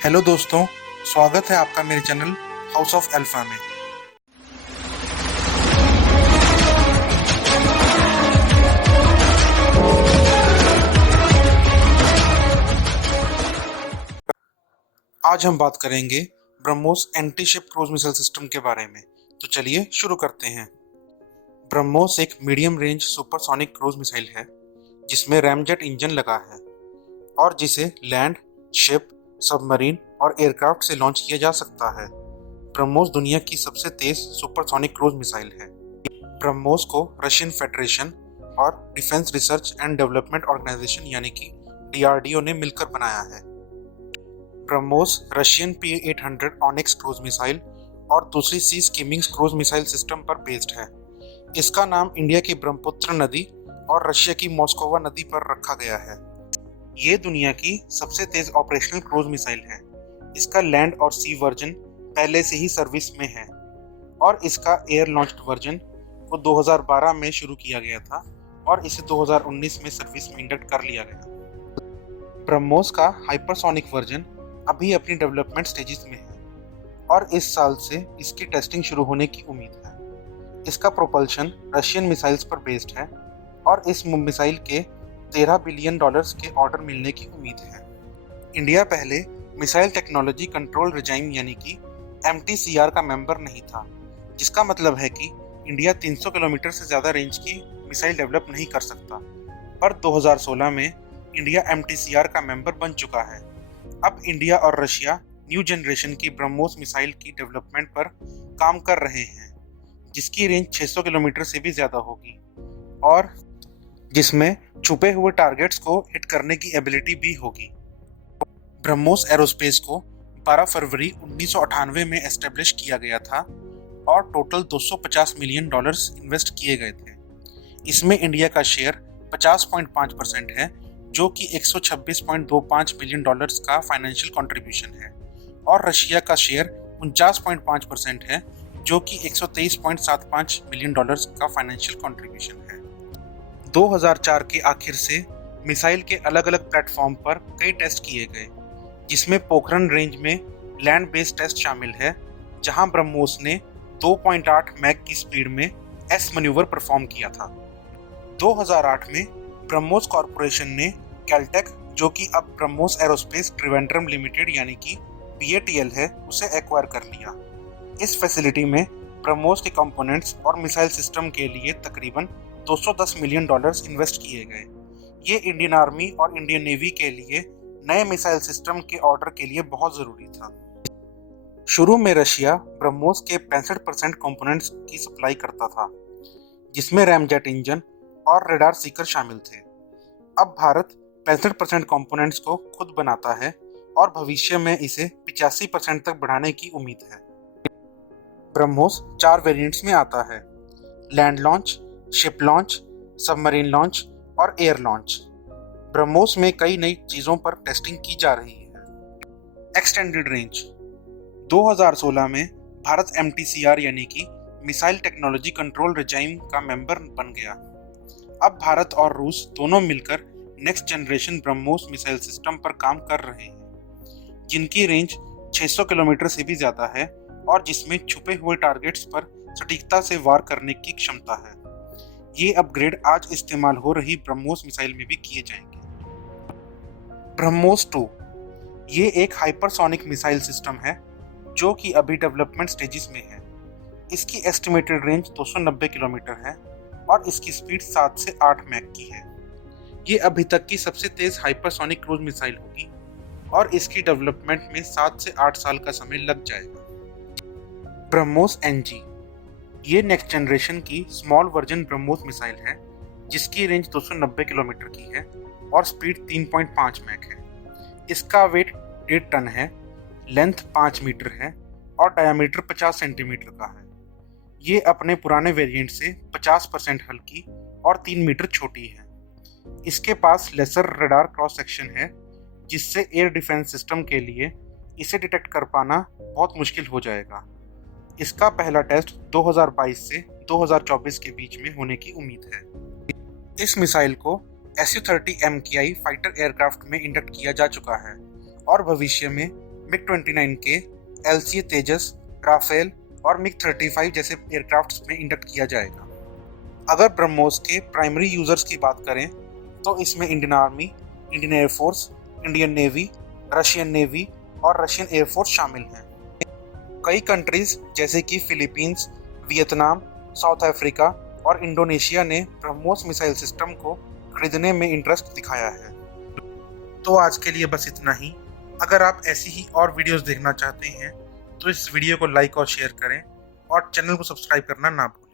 Hello दोस्तों, स्वागत है आपका मेरे चैनल हाउस ऑफ अल्फा में। आज हम बात करेंगे BrahMos anti ship cruise missile system के बारे में। तो चलिए शुरू करते हैं। ब्रह्मोस एक medium range supersonic cruise missile है जिसमें रैमजेट इंजन लगा है और जिसे लैंड, शिप, सबमरीन और एयरक्राफ्ट से लॉन्च किया जा सकता है। ब्रह्मोस दुनिया की सबसे तेज सुपरसोनिक क्रूज मिसाइल है। ब्रह्मोस को रशियन फेडरेशन और defence research and development organisation यानी कि DRDO ने मिलकर बनाया है। BrahMos Russian P-800 Onyx cruise missile और दूसरी sea skimming cruise missile system पर बेस्ड है। इसका नाम इंडिया की ब्रह्मपुत्र नदी और रशिया की मॉस्कोवा नदी पर रखा गया है। ये दुनिया की सबसे तेज ऑपरेशनल क्रूज मिसाइल है। इसका लैंड और सी वर्जन पहले से ही सर्विस में है और इसका एयर लॉन्च्ड वर्जन को 2012 में शुरू किया गया था और इसे 2019 में सर्विस में इंडक्ट कर लिया गया। ब्रह्मोस का हाइपरसोनिक वर्जन अभी अपनी डेवलपमेंट स्टेजेस में है और इस साल से इसकी टेस्टिंग शुरू होने की उम्मीद है। इसका प्रोपल्शन रशियन मिसाइल्स पर बेस्ड है और इस मिसाइल के $13 बिलियन के ऑर्डर मिलने की उम्मीद है। इंडिया पहले मिसाइल टेक्नोलॉजी कंट्रोल रिजाइम यानी कि MTCR का मेंबर नहीं था, जिसका मतलब है कि इंडिया 300 किलोमीटर से ज़्यादा रेंज की मिसाइल डेवलप नहीं कर सकता। पर 2016 में इंडिया MTCR का मेंबर बन चुका है। अब इंडिया और रशिया न्यू जनरेशन की ब्रह्मोस मिसाइल की डेवलपमेंट पर काम कर रहे हैं, जिसकी रेंज 600 किलोमीटर से भी ज़्यादा होगी और जिसमें छुपे हुए टारगेट्स को हिट करने की एबिलिटी भी होगी। ब्रह्मोस एरोस्पेस को 12 फरवरी 1998 में एस्टेब्लिश किया गया था और टोटल $250 मिलियन इन्वेस्ट किए गए थे। इसमें इंडिया का शेयर 50.5% है, जो कि $126.25 मिलियन का फाइनेंशियल कंट्रीब्यूशन है और रशिया का शेयर 49.5% है, जो कि $123.75 मिलियन का फाइनेंशियल कंट्रीब्यूशन है। 2004 के आखिर से मिसाइल के अलग अलग प्लेटफॉर्म पर कई टेस्ट किए गए, जिसमें पोखरण रेंज में लैंड बेस्ड टेस्ट शामिल है, जहां ब्रह्मोस ने 2.8 मैक की स्पीड में एस मैन्यूवर परफॉर्म किया था। 2008 में ब्रह्मोस कॉरपोरेशन ने कैलटेक, जो कि अब ब्रह्मोस एरोस्पेस त्रिवेंद्रम लिमिटेड यानी कि BATL है, उसे एक्वायर कर लिया। इस फैसिलिटी में ब्रह्मोस के कंपोनेंट्स और मिसाइल सिस्टम के लिए तकरीबन $210 मिलियन इन्वेस्ट किए गए। ये इंडियन आर्मी और इंडियन नेवी के लिए नए मिसाइल सिस्टम के ऑर्डर के लिए बहुत ज़रूरी था। शुरू में रशिया ब्रह्मोस के 65% कंपोनेंट्स की सप्लाई करता था, जिसमें रैमजेट इंजन और रडार सीकर शामिल थे। अब भारत 65% कंपोनेंट्स को खुद बनाता है और भविष्य में इसे 85% तक बढ़ाने की उम्मीद है। ब्रह्मोस 4 वेरिएंट्स में आता है: land launch, ship launch, submarine launch और एयर लॉन्च। ब्रह्मोस में कई नई चीज़ों पर टेस्टिंग की जा रही है। एक्सटेंडेड रेंज 2016 में भारत MTCR यानी कि मिसाइल टेक्नोलॉजी कंट्रोल रिजाइम का मेंबर बन गया। अब भारत और रूस दोनों मिलकर next generation BrahMos missile system पर काम कर रहे हैं, जिनकी रेंज 600 किलोमीटर से भी ज़्यादा है और जिसमें छुपे हुए टारगेट्स पर सटीकता से वार करने की क्षमता है। ये अपग्रेड आज इस्तेमाल हो रही ब्रह्मोस मिसाइल में भी किए जाएंगे। ब्रह्मोस 2 ये एक हाइपरसोनिक मिसाइल सिस्टम है, जो कि अभी डेवलपमेंट स्टेजेस में है। इसकी एस्टिमेटेड रेंज 290 किलोमीटर है और इसकी स्पीड 7 से 8 मैक की है। ये अभी तक की सबसे तेज हाइपरसोनिक क्रूज मिसाइल होगी और इसकी डेवलपमेंट में 7 से 8 साल का समय लग जाएगा। ब्रह्मोस NG ये नेक्स्ट जनरेशन की स्मॉल वर्जन ब्रह्मोस मिसाइल है, जिसकी रेंज 290 किलोमीटर की है और स्पीड 3.5 मैक है। इसका वेट 1.5 टन है, लेंथ 5 मीटर है और डायमीटर 50 सेंटीमीटर का है। ये अपने पुराने वेरिएंट से 50% हल्की और 3 मीटर छोटी है। इसके पास लेसर रडार क्रॉस सेक्शन है, जिससे एयर डिफेंस सिस्टम के लिए इसे डिटेक्ट कर पाना बहुत मुश्किल हो जाएगा। इसका पहला टेस्ट 2022 से 2024 के बीच में होने की उम्मीद है। इस मिसाइल को Su-30 MKI फाइटर एयरक्राफ्ट में इंडक्ट किया जा चुका है और भविष्य में मिग 29 के, LCA तेजस, राफेल और मिग 35 जैसे एयरक्राफ्ट्स में इंडक्ट किया जाएगा। अगर ब्रह्मोस के प्राइमरी यूजर्स की बात करें तो इसमें Indian army, Indian air force, Indian navy, Russian navy और रशियन एयरफोर्स शामिल हैं। कई कंट्रीज जैसे कि फिलीपींस, वियतनाम, साउथ अफ्रीका और इंडोनेशिया ने ब्रह्मोस मिसाइल सिस्टम को खरीदने में इंटरेस्ट दिखाया है। तो आज के लिए बस इतना ही। अगर आप ऐसी ही और वीडियोस देखना चाहते हैं तो इस वीडियो को लाइक और शेयर करें और चैनल को सब्सक्राइब करना ना भूलें।